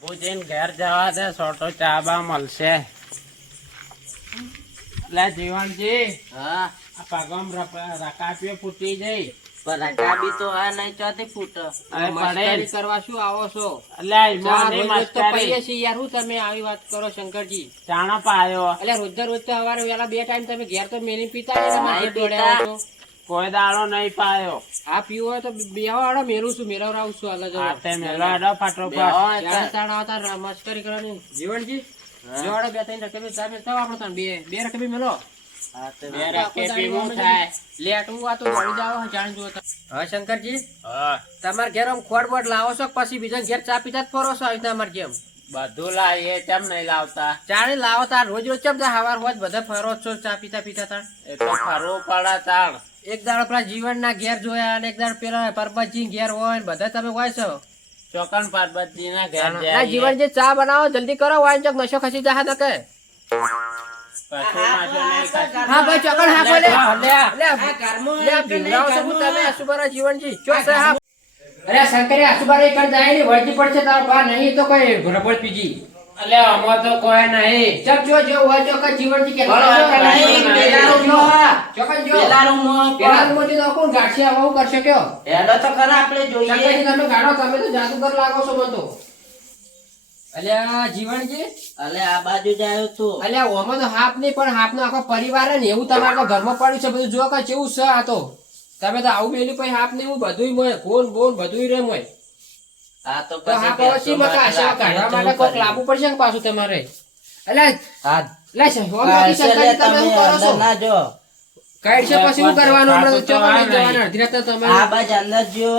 ભુજીન ઘેર જવા દે છોટો ચા બા મળશે. એટલે જીવનજી હા આ પગમ રકાપીઓ ફૂટી જઈ પણ રકાબી તો આ નહીં ચોથી ફૂટ હવે મસ્કરી કરવા શું આવો છો? એટલે રોજ રોજ તો મસ્કરી પહીએ છીએ યાર, હું તમે આવી વાત કરો શંકરજી? ચાણો પાયો એટલે રોજ રોજ તો સવારે વેલા 2 ટાઈમ તમે ઘેર તો મેલી પીતા ને તમારે નહીં ઘેર પીતા. દોડ્યા હો તો. કોઈ દાડો નહીં પાયો. આ પીવો હોય તો બેહો હાડો, મેલું છું મેળવરાવું છું હાલ જ. આ તે મેલો હેડો ફાટો બેહો. પર. ત્યારે તાણ આવતા મસ્કરી કરવાની. જીવનજી જો હાડો 2-3 રકમી તમે તો આપણે તાણ બે રકમી મેલો. હા તો બે રકે પીવું થાય. લેટવું આ તો દોડી જાવ જાણ જો તો. હા શંકરજી, હા, તમારે ઘેર આમ ખોટ બોટ લાવો છો કે પછી બીજા ઘેર ચા પીતા જ ફરો છો આવી રીતના અમારે જેમ? બધું લાવીએ કેમ નહીં લાવતા? ચાણે લાવો તાર રોજ રોજ કેમ તા હવાર હોજ બધા ફરો જ છો ચા પીતા પીતા તાણ? એ તો ફરવું પડે તાણ. એક દાડો પેલા જીવનના ઘેર જોયા અને એક દાડો પેલા પરબતજી ઘેર હોય ને બધા તમે હોય છો. ચોકન પાર્વતી ના ઘેર ના જઈએ. જીવનજી ચા બનાવો જલ્દી કરો, વાઈન ચોક નશો ખસી જા તો કે. કશું નાશો નહીં કરતા. હા ભાઈ ચોકન હા બોલે. લે, લે ભીંગરાઓ છો હું તમે અસુબારા જીવનજી ચો છે હા. અરે શંકરી અસુબારા એક જાય ને વળતી પડશે તાર બા નહીં તો કઈ રબડ પીજી. અલે આમાં તો કોઈ નહીં. ચક જો હોય જો કે જીવનજી કે નહીં, પેલાનું જો. ચોકન જો પેલાનું મોં પેલાનું મોટી તો કોણ ગાંઠી આવું કરશે કયો? હેડો તો ખરા આપણે જોઈએ. શંકરજી તમે ગાડો, તમે તો જાદુગર લાગો છો મને તો. અલ્યા જીવનજી, અલે આ બાજુ જ આવ્યો તું. અલ્યા ઓમાં તો હાફ નહીં પણ હાફ નો આખો પરિવાર હે ને એવું તમારે તો ઘરમાં પડ્યું છે બધું જો કે કેવું છે આ તો. તમે તો આવું મેલ્યું પછી હાફ નહીં હું બધુંય મોય ફોન બોન બધુંય રે મોય. આ તો તો હાફ હવે શી મકા હશે? કાઢવા માટે કોક લાવવું પડશે કે પાછું તમારે? અલ્યા હા લે છે હોમાંથી શંકરજી તમે શું કરો છો? ના જો કાઢશે પછી શું કરવાનું? હમણાં તો ચોકન લઈ જવાના અડધી રાતે તમે. આ બાજુ અંદર જો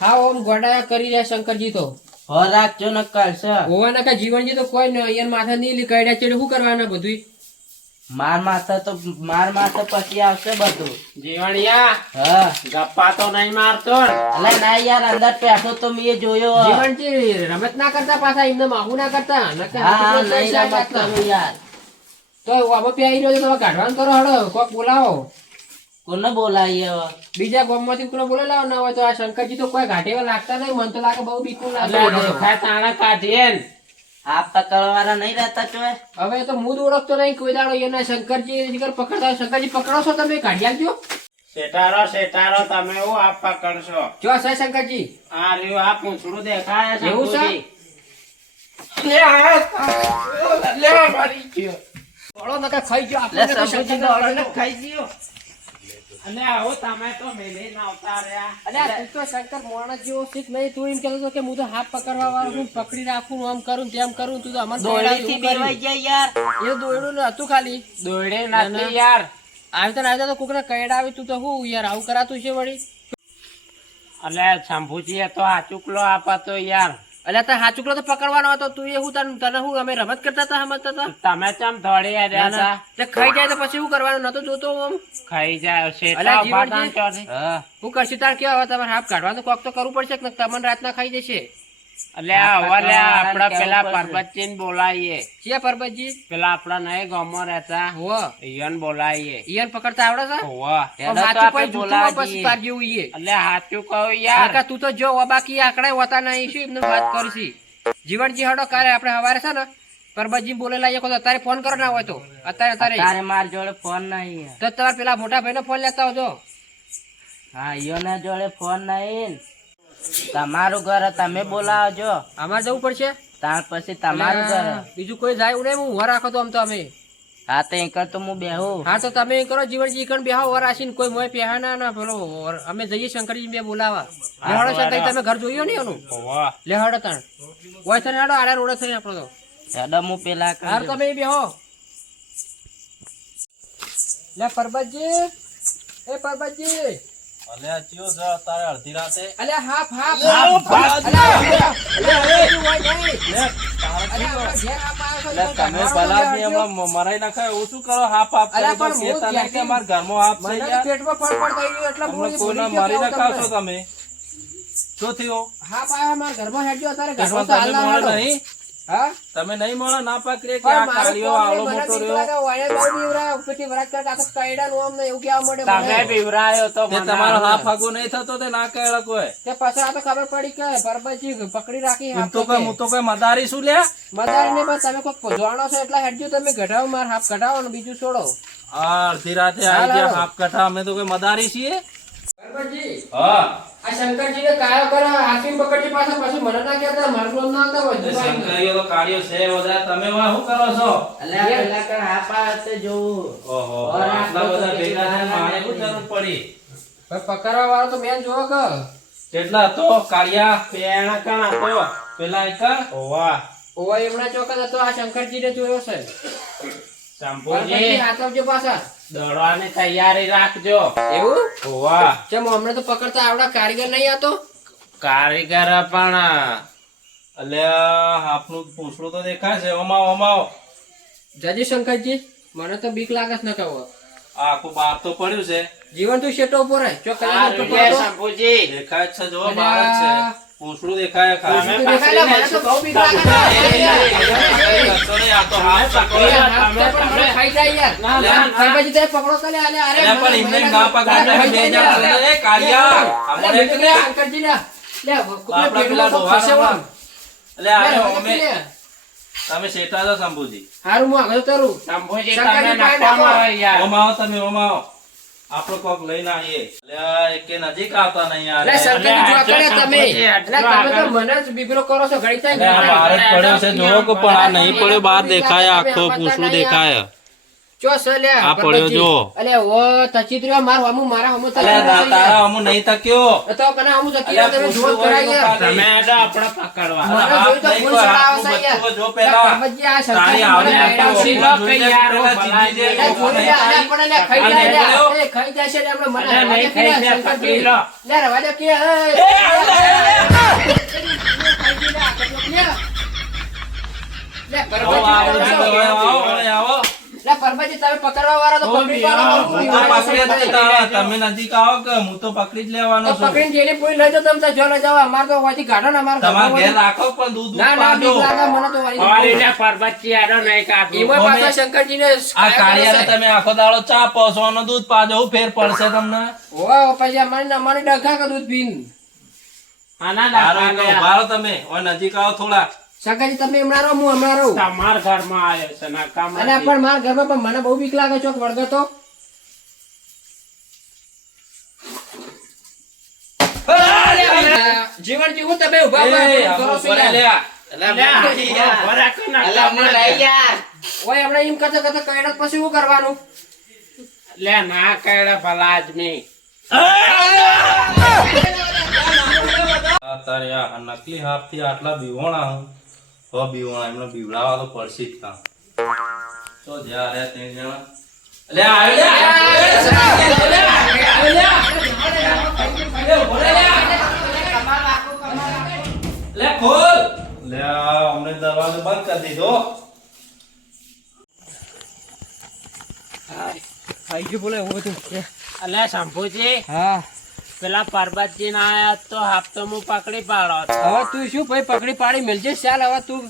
હા ઓમ ગોડાયા કરી રહ્યા શંકરજી તો. હો રાખજો ન કરશે. હોવાના કે જીવનજી તો કોઈ નહીં અહીંયા માથા નહીં લી કાઢ્યા છે એટલે શું કરવાના બધુંય? માર માથે પછી આવશે બધું. જીવણિયા હા ગપ્પા તો નહીં મારતો ને? અલે ના યાર અંદર બેઠો તો મેં જોયો. જીવનજી રમત ના કરતા પાછા એમને માહુ ના કરતા નકર હા હાથું નહીં પૈસા રમત કાઢતા. કરું યાર. તો આબો પ્યાઈ રહ્યો છે તમે કાઢવાનું કરો હડો કોક બોલાવો. કોને બોલાવીએ હવે? બીજા ગામમાંથી કોને બોલાવો ના હોય તો આ શંકરજી તો કોઈ ઘાટેવા લાગતા નહીં, મને તો લાગે બહુ બીકું એટલે લાગે. દેખાય તાણા કાઢીએ ને. હાથ પકડવાળા નહીં રહેતા ચોય. હવે તો હું જ ઓળખતો નહીં કોઈ દાડો એના શંકરજી શિખર પકડતા હોય. શંકરજી પકડો છો તમે કાઢી આલજો. શેટારો તમે હું આપ પકડશો. જો છે શંકરજી આ રહ્યું આ પૂંછડું દેખાય છે. એવું છે? લે મારી ગયો. થોડો નકર ખાઈ ગયો લે આપણે તો સમજી શંકરજી ગયો, અડને ખાઈ ગયો. અને આવો તમે તો મેલીને આવતા રહ્યા. અલ્યા તું તો શંકર મોણસ જેવો શીખ નહીં. તું એમ કહેતો હતો કે હું તો હાથ પકડવા વાળો છું, પકડી રાખું આમ કરું તેમ કરું. તું તો અમને દોરડીથી બીવાઈ જાય યાર. એ દોયડું ને હતું ખાલી. દોડે નથી યાર. આવી તો કોકને કઈડા આવી. તું તો હું યાર આવું કરાતું છે વળી? અલે શંભુજીએ તો આ ચૂકલો આપાતો યાર. અલ્યા તાર હાચુકલો તો પકડવાનો હતો. તું એ હું તને હું અમે રમત કરતા હતા સમજતા હતા? તમે ચમ દોડી રહ્યા હતા? તે ખાઈ જાય તો પછી શું કરવાનું? નતો જોતો આમ ખાઈ જાય શેટા અલા, ઉભા જીવનજી. તાણ ચોથી. હા હું કરશું તાર કેવા હવે તમારે હાફ કાઢવાનું કોક તો કરવું પડશે કે તમને રાતના ખાઈ જશે. અલે હવે લે આપડા કેવું પેલા પડશે. પરબતજીને બોલાવીએ. છે પરબતજી? પેલા આપડા નહીં ગામમાં રહેતા હો ઈયોને બોલાવીએ. ઈયન પકડતા આવડે છે? હોવા. હેડો તો હાચું આપણે પછી જૂઠું બોલાવા પછી જઈએ. તાર જેવું ઈએ. એટલે સાચું કહું યાર. કાકા તું તો જો બાકી આંકડા હોતા નહીં. શું એમને વાત કરીશી? જીવનજી હડો કાલે આપણે હવારે છે ને પરબતજી બોલે લાવીએ તો અત્યારે ફોન કરો ના હોય તો અત્યારે તારે માર જોડે ફોન નહીં. તો તમારે પેલા મોટા ભાઈ ફોન લેતા આવજો. હા ઈયોના જોડે ફોન નહીં. તમારું ઘર તમે બોલાવજો. અમારે જવું પડશે. ત્યાર પછી તમારું ઘર. બીજું કોઈ જાય એવું નહીં. હું ઉભા રાખો તો આમ તો અમે. હા તો એ કર તો હું બેહું. હા તો તમે એમ કરો જીવનજી કણ બેહો ઓર આશીને કોઈ મોય પહેવા ના પેલો અમે જઈએ શંકરજી બે બોલાવા. લેહડો શંકરજી તમે ઘર જોયું ને એનું? હોવા. લેહડો તાણ ઓય થઈને હેડો આડા રોડે થઈને આપણો તો. હેડો હું પેલા હાર કરું. તમે બેહો. લે પરબતજી, એ પરબતજી. અલ્યા ચિયો છે તારે અડધી રાતે અલ્યા હાફ હાફ તમે પલાસની એમાં મરાઈ નાખાય એવું શું કરો હાફ હાફ અલ્યા, કરો? પણ હું કહેતા નહીં કે ક્યાંથી- અમારા ઘરમાં હાફ થઈ ગયા પેટમાં ફળફળ થઈ ગયું એટલે તમને હું કોઈને ભૂલી ગયો મારી કે નખાવશો તમને. તમે શું થયું હાફ આયા મારા ઘરમાં હેડજો અત્યારે ઘરમાં ઘરમાં તો હાલ તમે ના મળે હાલો. નહીં હા તમે નહીં મળો ના પકડે કે પણ આ મારું કાળિયો કોમ આવડો નહીં, મને મોટો બીક રહ્યો લાગે, વાયર બહુ બીવરાય, ઉપરથી વરાત કરતા આ તો કઈડાનું આમ ને એવું કહેવા માંડે તમે મને. બીવરાયો તો તે મને તમારો આવે. હાફ આગો નહીં થતો તે ના કહેલો કોઈ તે પછી આ તો ખબર પડી કે પરબતજી પકડી રાખી એમ હાફ તો કોઈ હું તો કોઈ મદારી શું લે મદારી ને બસ તમે કોઈ જાણો છો એટલે હેડજો તમે ઘટાવો માર હાફ ઘટાવો ને બીજું છોડો. આ અડધી રાતે આવી ગયા હાફ કઠા અમે તો કોઈ મદારી છીએ પરબતજી હા આ શંકરજી ને કાયો કરો હાથીને પકડજી પાછા પાછું મને ના કહેતા મારું નામ ના આવતા એ હોય. શંકરીઓ તો કાળિયો છે બધા તમે વાં શું કરો છો અલ્યા પેલા કણ હાફ આવે તે જોવું. ઓહો ઓર આટલા આટલો બધા તો ભેગા થઈને કેટલા મારે શું જરૂર પડી પણ પકડવા વાળો તો મેં જોવો કે કેટલા તો કાળિયા પેણ કણ હતો. પેલા એક ઓવા ઓવા એમના ચોકસ હતો આ શંકરજી ને જોયો છે. શંભુજી પરબતજી હાથવજો પાછા. દોડવાની તૈયારી રાખજો. એવું ઓવા ચમ હમણાં તો પકડતા આવડા કારીગર નહીં આતો. કારીગર પણ અલ્યા હાફનું પૂંછડું તો દેખાય છે ઓમાવ ઓમાવ જજી શંકરજી મને તો બીક લાગે છે ન કહો. આ આખું બહાર તો પડ્યું છે જીવન તું શેટો ઉપર હે ચો આ કલાક તો રૂપિયા પડતો. શંભુજી. દેખાય જ છે જો બહાર જ છે પૂંછડું દેખાય ખાલી. પૂંછડું દેખાય ને, મને તો બહુ બીક લાગે છે. કશો નહીં, આ તો હાફ પકડો. હાથ તો પણ મને ખાઈ જાય યાર. ના, ના, ના. પરબતજી તે પકડો કે લે, અરે અલ્યા પણ એમને ના પકડે બે જણા છે. એ કાળિયા અમારે એક લે. શંકરજી લે લે આપણા પેલું પેલા તો ફસાવા. અલ્યા લે, આને હવે અમે લે. તમે શેઠા છો શંભુજી હારું હું આગળ તરું. શંભુજી શંકરજી તમે પાસે નાખવામાં નાખો. આવે યાર. ઓમાવો તમે ઓમાવો આપણો કોક લઈને આવીએ અલ્યા એકે નજીક આવતા નહીં યાર લે શંકરજી જો કરે તમે. શંકરજી, એટલે તમે તો મને જ બીબરો કરો છો ઘડી થાય. અલ્યા આ બહાર જ પડ્યો છે જોવો કે પણ આ નહીં પડ્યો બહાર દેખાય આખો પૂંછડું દેખાય ચો સલે આ પડ્યો જો. અલે ઓ તચિત રહ્યો માર હમુ મારા હમુ અલ્યા તારા અમુ નહીં તક્યો તો કને હમુ તચિત અલ્યા તમે પૂછડું જોત કરાય હોય યાર. તો તમે આડો આપણે પકડવા. મને હાથ જોઈ તો નહીં ફૂલ કોઈ, ચડાવો હાથનું છે યાર. બચ્ચું જો પેલા. પરબતજી આ તારી શંકરજી મને આવડી ડાયરા મોટી છે. પેલા ચીજી લે જોઈ લે, અલે પણ લે ખાઈ આ જાય નહીં લે. એ ખાઈ જાય છે લે આપણે મને અલે નહીં ખાઈ જાય, પકડી લો. લે રવા દે કે લે પરબતજી આવો લે પરબતજી તમે પકડવા વાળા તો પકડી પાડો. હું તો પકડી જ લેતા. તમે નજીક આવો કે હું તો પકડી જ લેવાનો તો છું પકડીને જેલી પૂરી લઈ જાઓ તમે તો જો લઈ જાઓ. અમાર તો વાથી કાઢો ને અમાર તમારે ઘેર રાખો પણ દૂધ ના ના બીક લાગે મને તો વારી ઓરીને પરબતજી આડો નહીં કાઢવું. એમાં પાછા શંકરજીને આ કાળિયાને તમે આખો દાડો ચા પહોંચો અને દૂધ પાજો હું ફેર પડશે તમને ઓય પછી અમારી ડખા કે દૂધ પીન. આના સારું દાખલા તો ઉભા રહો તમે ઓય નજીક આવો થોડા શંકરજી તમે હમણાં રહો હું હમણાં રહું. તમાર ઘરમાં આવ્યો છે નકામા અને પણ મારા ઘરમાં પણ મને બહુ બીક લાગે ચોક વળગો તો. જીવન જીવું તમે ઉભા એ, ઉભા કરો છો ઉપર યાર. લ્યા. અલ્યા અમને લઈ યાર. ઓય હમણાં એમ કરતા કરતા કઈડા પછી શું કરવાનું? લે ના કઈડે ભલા આદમી. આ તારે આ નકલી હાથથી આટલા બીવોણા હું તો બીવોણા એમને બીવડાવવા તો પડશે જ કામ તો જ્યાં રહ્યા ત્રણ જણા અલ્યા આવ્યો લે ખોલ લે અમને દરવાજો બંધ કરી દીધો થઈ ગયું બોલે એવું બધું. અલ્યા શંભુજી હા પેલા પરબતજી ના આયા તો હાફ તો હું પકડી પાડો. હવે તું શું ભાઈ પકડી પાડી મેલજે ચાલ. હવે તું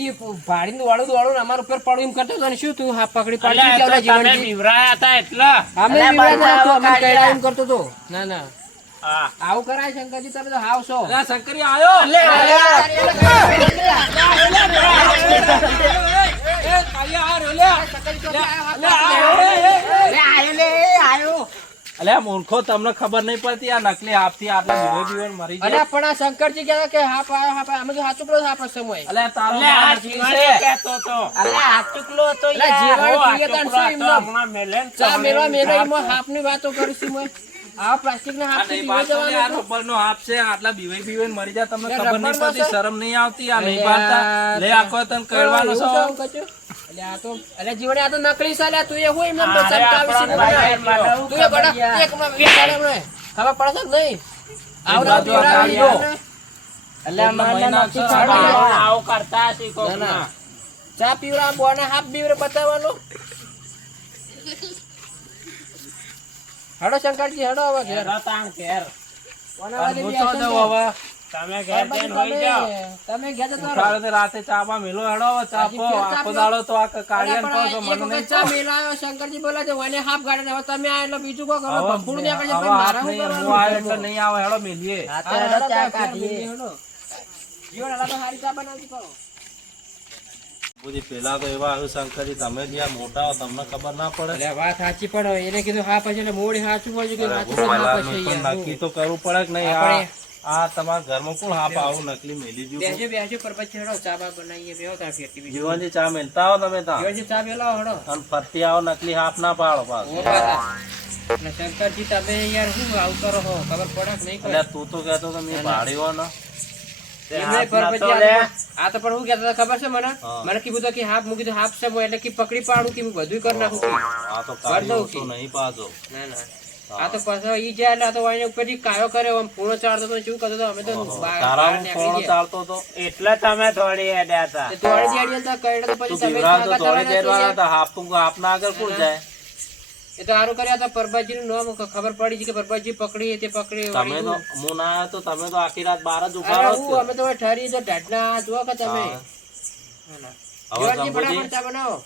ઈ ભાડીને વાળું અમાર ઉપર પડું એમ કરતો હતો ને શું તું હા પકડી પાડી અલ્યા, શું એ તો કહેવાય તમે જીવનજી? બીવરાયા હતા એટલે. અમે અલ્યા, બીવડાતા નહોતું, અમે બચાવો કઈડા એમ કરતો હતો. ના ના હા. આવું કરાય શંકરજી તમે તો હાવ છો. શંકરી આવ્યો અલ્યા મૂર્ખો તમને ખબર નહીં પડતી આ નકલી હાથથી આટલા બીવે બીવે મરી અને જાય પણ આ શંકરજી કહેતા કે હાપ આવ્યો હાપ આવ્યો. અમે તો સાચું પડો હાપ સમય. અલ્યા તારો અલ્યા, આ નામ શું જીવણે છે? કહેતો તો. અલ્યા આ ચૂકલો હતો અલ્યા, યાર. જીવણ ઓ, આ પીએ તાણ છોકરો શું હતો, એમનો? હમણાં મેલે ને ચા મેળવા મેળવા ખાતું. એમાં હાપની વાતો કરીશું મેં. આ પ્લાસ્ટિક ના આ હાપ નહીં પીવા પાડતો ને, આ જવાનું રબરનો હાથ છે આટલા બીવે બીવે મરી જાય તમને લે, ખબર નહીં રબરનો પડતી છે? શરમ નહીં આવતી આ નહીં અલ્યા, પાડતા લે આખો તને કરવાનો એવું છો છે આમ કચ્યું? અલ્યા, આ તો અલ્યા જીવણે આ તો નકલી છે અલ્યા. તું એ હું એમને અરે, બચાવતા આવી આપણા છે. તું એ બડા એક હમણાં વિચાર હમણાં. ખબર પડે છે કે નહીં? આવડા બાજુ પીવડાવી આ દીધો. ગાડીઓ. અલ્યા મને મહિના નથી છે. ખબર. આવું કરતા હશે કોક ના, ના. ના. ચા પીવડા બોને હાફ બીવરે બતાવવાનું. હડો શંકરજી હડો હવે ઘેર. ઘેરો તાણ ઘેર. કોના વાળી હું બી તો હશે ને? જાઉં હવે તમે ઘેર જઈને હોઈ જાઓ. તમે ગયા જતા રહો. ઉઠાડે તો રાતે ચાપા મેલો હેડો ચાપો હજી ફેર આખો ચાપો. દાડો તો આ અરે કાઢીને પણ કહો છો, એક મને વખત નહીં ચા કહો. મેલાયો, શંકરજી બોલે છે વાને હાફ ગાડે હવે તમે આ એટલે બીજું કોઈ કરો હવે ભંફૂડ નીકળે છે, હવે પણ હાથ મારે શું નહીં, કરવાનું? હું આવ્યો એટલે નહીં આવે હેડો મેલીએ. હા તો હા, હેડો હેડો ચા તો કાઢીએ. હેડો. જીવન હાલા તો હારી ચા બનાવતી કરો. બુજી પેલા તો એવા આવ્યું શંકરજી, તમે જ્યાં મોટા હો તમને ખબર ના પડે. એટલે વાત સાચી પણ એને કીધું હા પછી એટલે મોડી સાચું બોલ્યું કે અરે સાચું બુજી, બોલ, હા પેલા પછી પણ યાર. નક્કી તો કરવું પડે કે નહીં. આપણે- આ તમારા ઘરમાં કોણ હાપ આવું નકલી મેલી ગયું? બેસજો બેસજો પર પછી હેડો ચા બા બનાવીએ બેહો તાર ફેરથી બીજું. જીવનજી ચા મેલતા હો તમે ત્યાં જીવનજી ચા મેલાવો હેડો. અને ફરતી આવો નકલી હાફ ના પાડો પાછું. ઓ બાપા. એટલે શંકરજી તમે યાર શું આવું કરો છો ખબર પડે કે નહીં એટલે તું તો કહેતો તો મેં ભાડ્યો ને એમને પર હાથ પછી ના તો લે. આ તો પણ હું કહેતો હતો ખબર છે મને હા. મને કીધું તો કે હાફ મૂકી દો હાફ છે એટલે કે પકડી પાડું કે હું બધું કરી નાખું કે. આ તો દઉં કાઢ્યો કે. તો નહીં પાછો. ના ના આ તો પાછો ઈ જાય એટલે આ તો વાંહે ઉપરથી કાયો કર્યો આમ પૂર્ણ ચાળતો તો શું કરતો હતો અમે તો બહાર તારા બહાર નીકળી સોણો ગયા. ચાલતો તો એટલે તમે થોડી હેડ્યા હતા. તે દોડી જાડી હતા કઈડે તો પછી તું તમે પીવડાવ તો આગળ દોડી જવાના છો જવાના યાર. હતા. હાફ તું હાફના આગળ કોણ જાય? એ તો સારું કર્યા હતા પરબાજી નું નામ ખબર પડી છે કે પરબાજી પકડી તે પકડી તમે વળી તો હું. હું ના આવ્યો તો તમે તો આખી રાત બાર જ ઉભા અરે રહો હું છો. અમે તો ઠરી તો ઢાઢના જુઓ કે તમે હા. ના, ના. હવે જીવનજી શંભુજી, ફટાફટ ચા બનાવો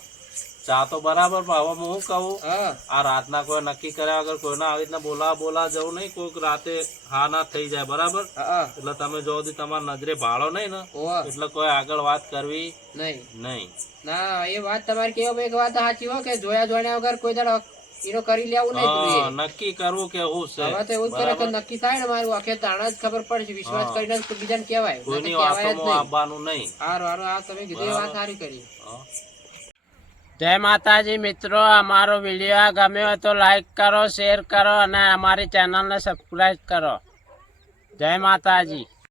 ચા તો બરાબર પણ હવે હું શું કહું, હા આ રાતના કોઈ નક્કી કર્યા વગર કોઈને આવી રીતના બોલા જવું નહીં. કોઈક રાતે હા ના થઈ જાય બરાબર. હા એટલે તમે જો સુધી તમારા નજરે ભાળો નહીં ને ઓહ એટલે કોઈ આગળ વાત કરવી નહીં નહીં. ના એ વાત તમારી કેવો ભાઈ એક વાત સાચી હો કે જોયા જોયા વગર કોઈ દાડો એનો કરી લેવું નહીં તું હા, એ. નક્કી કરવું કે હું છે હવે તો એવું જ કરે કે બરાબર? નક્કી થાય ને મારું આખે તાણા જ ખબર પડે છે વિશ્વાસ હા. કરીને તો બીજાને કહેવાય નહીં તો કોઈની કહેવાય જ વાતોમાં નહીં. આવવાનું નહીં. હારું હારું આ તમે કીધું એ વાત બરાબર. સારી કરી હા. જય માતાજી મિત્રો, અમારો વિડીયો ગમ્યો હોય તો લાઈક કરો, શેર કરો અને અમારી ચેનલને સબસ્ક્રાઈબ કરો. જય માતાજી.